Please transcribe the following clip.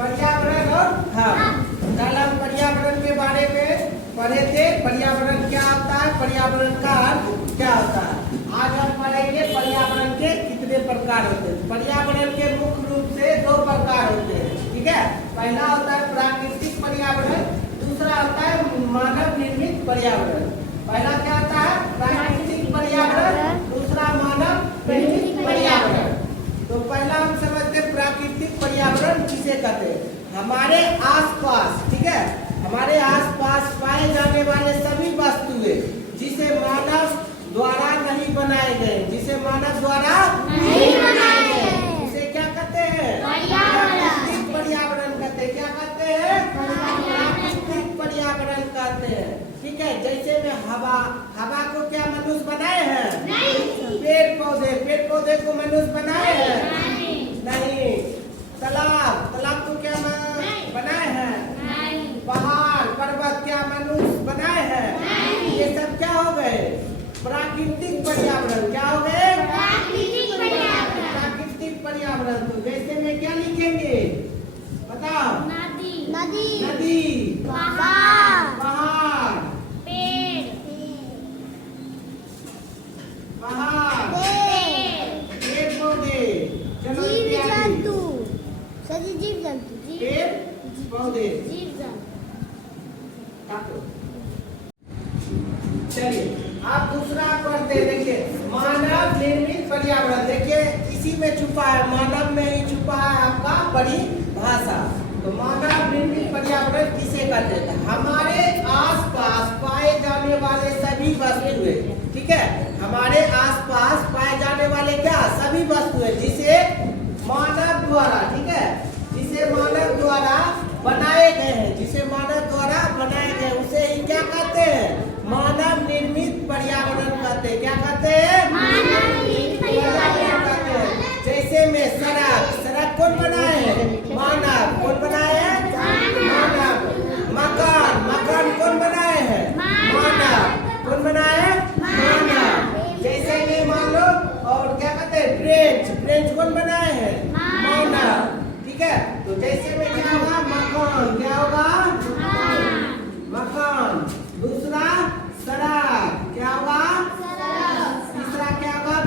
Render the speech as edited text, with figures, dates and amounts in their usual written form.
पर्यावरण और कल हम पर्यावरण के बारे में पढ़े थे। पर्यावरण क्या होता है, पर्यावरण का अर्थ क्या होता है। आज हम पढ़ेंगे पर्यावरण के कितने प्रकार होते हैं। पर्यावरण के मुख्य रूप से दो प्रकार होते हैं, ठीक है। पहला होता है प्राकृतिक पर्यावरण, दूसरा होता है मानव निर्मित पर्यावरण। पहला क्या होता है प्राकृतिक पर्यावरण, दूसरा मानव निर्मित पर्यावरण। तो पहला हम समझते हैं प्राकृतिक पर्यावरण किसे कहते हैं। हमारे आसपास, ठीक है, हमारे आसपास पाए जाने वाले सभी वस्तुएं जिसे मानव द्वारा नहीं बनाए गए, जिसे मानव द्वारा नहीं बनाए गए, उसे क्या कहते हैं प्राकृतिक पर्यावरण कहते हैं। क्या कहते हैं प्राकृतिक पर्यावरण कहते हैं, ठीक है। जैसे में हवा, हवा को क्या मनुष्य बनाए हैं नहीं। पेड़ पौधे को मनुष्य बनाए हैं नहीं। तालाब को क्या बनाए हैं नहीं। पहाड़ पर्वत क्या मनुष्य बनाए हैं नहीं। ये सब क्या हो गए प्राकृतिक पर्यावरण। क्या हो गए प्राकृतिक पर्यावरण। तो जैसे में क्या लिखेंगे बताओ। नदी पहाड़ पेड़ पौधे, चलो जीव जंतु पेड़ पौधे। चलिए आप दूसरा पढ़ते हैं। देखिए मानव निर्मित पर्यावरण, देखिए इसी में छुपा है, मानव में ही छुपा है आपका परिभाषा। तो मानव निर्मित पर्यावरण किसे कहते हैं। हमारे आसपास पाए जाने वाले सभी वस्तुएं, ठीक है, हमारे आसपास पाए जाने वाले क्या सभी वस्तुएं जिसे मानव द्वारा, ठीक है, जिसे मानव द्वारा बनाए गए हैं, जिसे मानव द्वारा बनाए गए उसे ही क्या कहते हैं मानव निर्मित पर्यावरण कहते हैं। क्या कहते हैं मानव निर्मित पर्यावरण कहते हैं। जैसे में सड़क कौन बनाए हैं मानव। कौन बनाए हैं मानव। मकान कौन बनाए हैं मानव। कौन बनाए हैं मानव। जैसे में मान लो और क्या कहते हैं ब्रेंच कौन बनाए हैं मानव, ठीक है। तो जैसे में क्या होगा मकान, क्या होगा मकान। दूसरा सड़क, क्या होगा तीसरा क्या होगा